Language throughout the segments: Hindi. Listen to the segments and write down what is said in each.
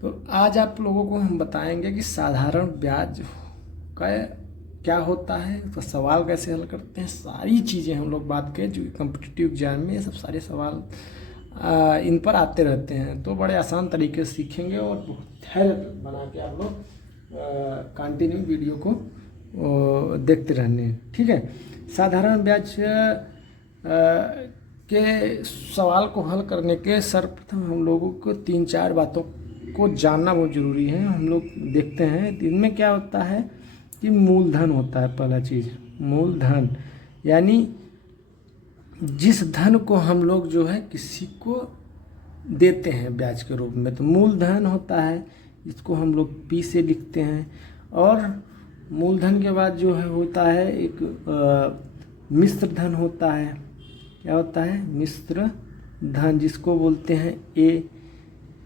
तो आज आप लोगों को हम बताएंगे कि साधारण ब्याज का क्या होता है, तो सवाल कैसे हल करते हैं, सारी चीज़ें हम लोग बात करें जो कॉम्पिटिटिव एग्जाम में ये सब सारे सवाल इन पर आते रहते हैं। तो बड़े आसान तरीके से सीखेंगे और धैर्य बना के आप लोग कंटिन्यू वीडियो को देखते रहने। ठीक है, साधारण ब्याज के सवाल को हल करने के सर्वप्रथम हम लोगों को 3-4 बातों को जानना बहुत ज़रूरी है। हम लोग देखते हैं इनमें क्या होता है कि मूलधन होता है। पहला चीज़ मूलधन, यानी जिस धन को हम लोग जो है किसी को देते हैं ब्याज के रूप में, तो मूलधन होता है। इसको हम लोग पी से लिखते हैं। और मूलधन के बाद जो है होता है एक मिश्र धन होता है। क्या होता है? मिश्र धन, जिसको बोलते हैं ए।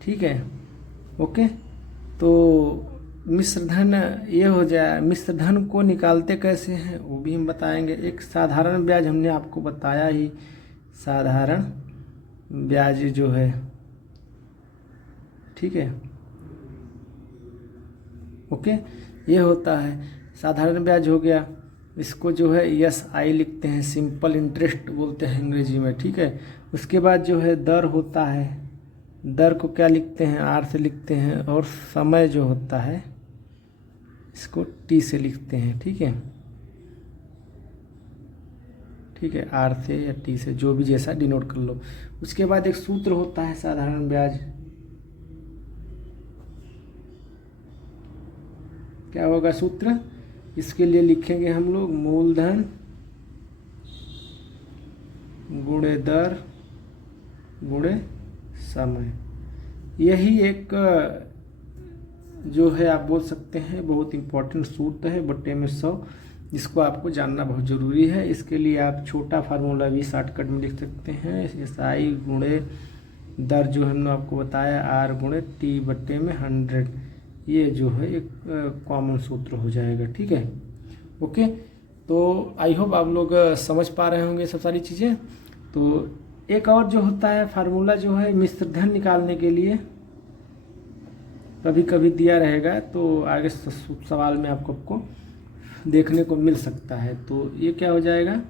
ठीक है, ओके। तो मिश्र धन ये हो जाए। मिश्र धन को निकालते कैसे हैं वो भी हम बताएंगे। एक साधारण ब्याज हमने आपको बताया ही, साधारण ब्याज जो है, ठीक है, ओके, ये होता है साधारण ब्याज हो गया। इसको जो है SI लिखते हैं, सिंपल इंटरेस्ट बोलते हैं अंग्रेजी में। ठीक है, उसके बाद जो है दर होता है। दर को क्या लिखते हैं? R से लिखते हैं। और समय जो होता है इसको T से लिखते हैं। ठीक है, ठीक है, R से या T से, जो भी जैसा डिनोट कर लो। उसके बाद एक सूत्र होता है साधारण ब्याज। क्या होगा सूत्र? इसके लिए लिखेंगे हम लोग मूलधन गुणे दर गुणे समय। यही एक जो है आप बोल सकते हैं बहुत इम्पोर्टेंट सूत्र है, बट्टे में 100। इसको आपको जानना बहुत ज़रूरी है। इसके लिए आप छोटा फार्मूला भी शॉर्टकट में लिख सकते हैं। SI गुणे दर जो हमने आपको बताया, R गुणे T बट्टे में 100। ये जो है एक कॉमन सूत्र हो जाएगा। ठीक है, ओके। तो आई होप आप लोग समझ पा रहे होंगे सब सारी चीज़ें। तो एक और जो होता है फार्मूला जो है मिश्र धन निकालने के लिए, कभी कभी दिया रहेगा तो आगे सवाल में आपको देखने को मिल सकता है। तो ये क्या हो जाएगा?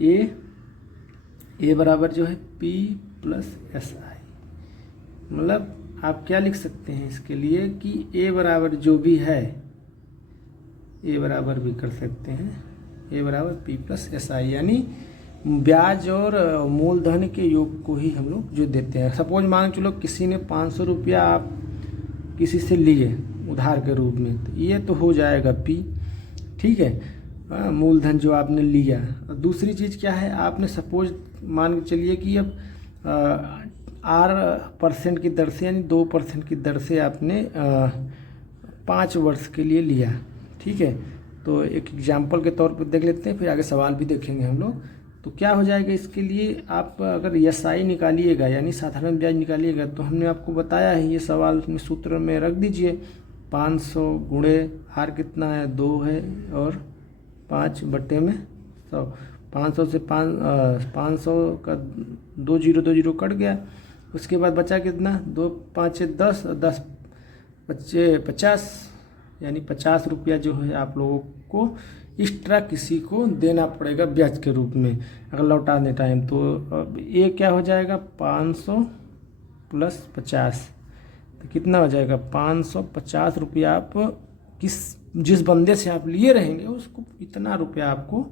ए बराबर जो है P प्लस SI। मतलब आप क्या लिख सकते हैं इसके लिए कि A बराबर जो भी है, A बराबर भी कर सकते हैं, A बराबर P प्लस SI, यानी ब्याज और मूलधन के योग को ही हम लोग जो देते हैं। सपोज मान चलो किसी ने 500 रुपया आप किसी से लिए उधार के रूप में, तो ये तो हो जाएगा P। ठीक है, मूलधन जो आपने लिया। दूसरी चीज़ क्या है? आपने सपोज मान के चलिए कि अब R% की दर से, यानी 2% की दर से आपने 5 वर्ष के लिए लिया। ठीक है, तो एक एग्जाम्पल के तौर पर देख लेते हैं, फिर आगे सवाल भी देखेंगे हम लोग। तो क्या हो जाएगा इसके लिए? आप अगर SI निकालिएगा यानी साधारण ब्याज निकालिएगा, तो हमने आपको बताया है, ये सवाल में सूत्र में रख दीजिए। 500 गुणे R कितना है? 2 है, और 5 बट्टे में 100। 500 से 500 का 2 0 कट गया। उसके बाद बचा कितना? 2 5 10, 10 बच्चे 50, यानी 50 रुपया जो है आप लोगों को एक्स्ट्रा किसी को देना पड़ेगा ब्याज के रूप में अगर लौटाने टाइम। तो अब ये क्या हो जाएगा? 500 प्लस 50, तो कितना हो जाएगा? 550 रुपया आप जिस बंदे से आप लिए रहेंगे उसको इतना रुपया आपको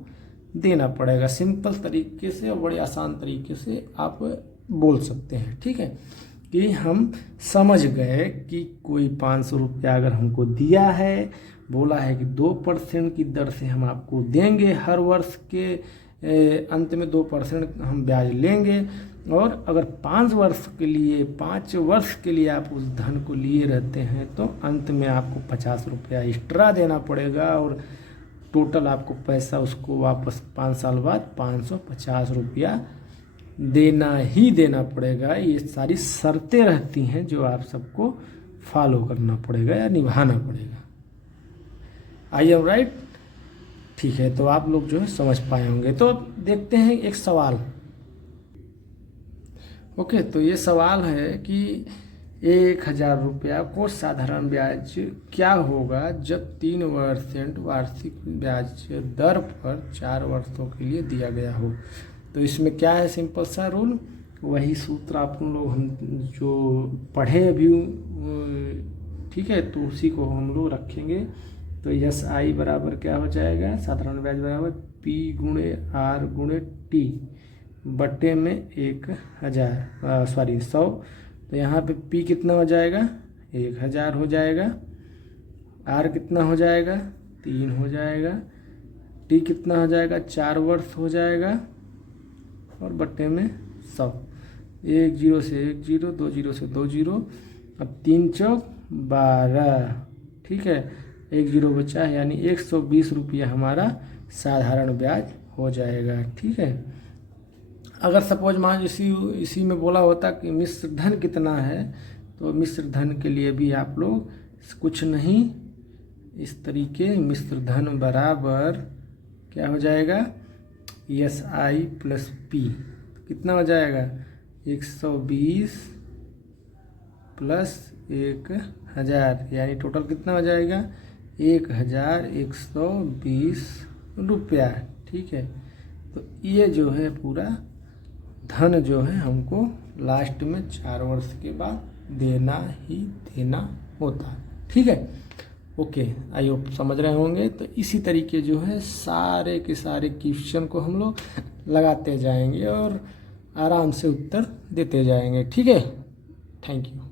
देना पड़ेगा। सिंपल तरीके से और बड़े आसान तरीके से आप बोल सकते हैं। ठीक है, कि हम समझ गए कि कोई 500 रुपया अगर हमको दिया है, बोला है कि 2% की दर से हम आपको देंगे, हर वर्ष के अंत में 2% हम ब्याज लेंगे, और अगर 5 वर्ष के लिए आप उस धन को लिए रहते हैं तो अंत में आपको 50 रुपया एक्स्ट्रा देना पड़ेगा, और टोटल आपको पैसा उसको वापस 5 साल बाद 550 रुपया देना ही देना पड़ेगा। ये सारी शर्तें रहती हैं जो आप सबको फॉलो करना पड़ेगा या निभाना पड़ेगा। I am right? ठीक है, तो आप लोग जो है समझ पाए होंगे। तो देखते हैं एक सवाल। ओके, तो ये सवाल है कि 1000 रुपया को साधारण ब्याज क्या होगा जब 3% वार्षिक ब्याज दर पर 4 वर्षों के लिए दिया गया हो। तो इसमें क्या है, सिंपल सा रूल, वही सूत्र आप लोग हम जो पढ़े अभी, ठीक है, तो उसी को हम लोग रखेंगे। तो SI बराबर क्या हो जाएगा, साधारण ब्याज बराबर P गुणे R गुणे T बटे में 100। तो यहाँ पे P कितना हो जाएगा, 1000 हो जाएगा, R कितना हो जाएगा, 3 हो जाएगा, T कितना हो जाएगा, 4 वर्ष हो जाएगा, और बटे में 100। 1 0 से 1 0, 2 0 से 2 0, अब 3 चौक 12, ठीक है, 1 0 बचा है, यानी 120 रुपया हमारा साधारण ब्याज हो जाएगा। ठीक है, अगर सपोज मान इसी में बोला होता कि मिश्र धन कितना है, तो मिश्र धन के लिए भी आप लोग कुछ नहीं, इस तरीके मिश्र धन बराबर क्या हो जाएगा, SI प्लस P कितना हो जाएगा, 120 प्लस 1000, यानी टोटल कितना हो जाएगा, 1120 रुपया। ठीक है, तो ये जो है पूरा धन जो है हमको लास्ट में 4 वर्ष के बाद देना ही देना होता है। ठीक है, ओके, आई होप समझ रहे होंगे। तो इसी तरीके जो है सारे के सारे क्वेश्चन को हम लोग लगाते जाएंगे और आराम से उत्तर देते जाएंगे। ठीक है, थैंक यू।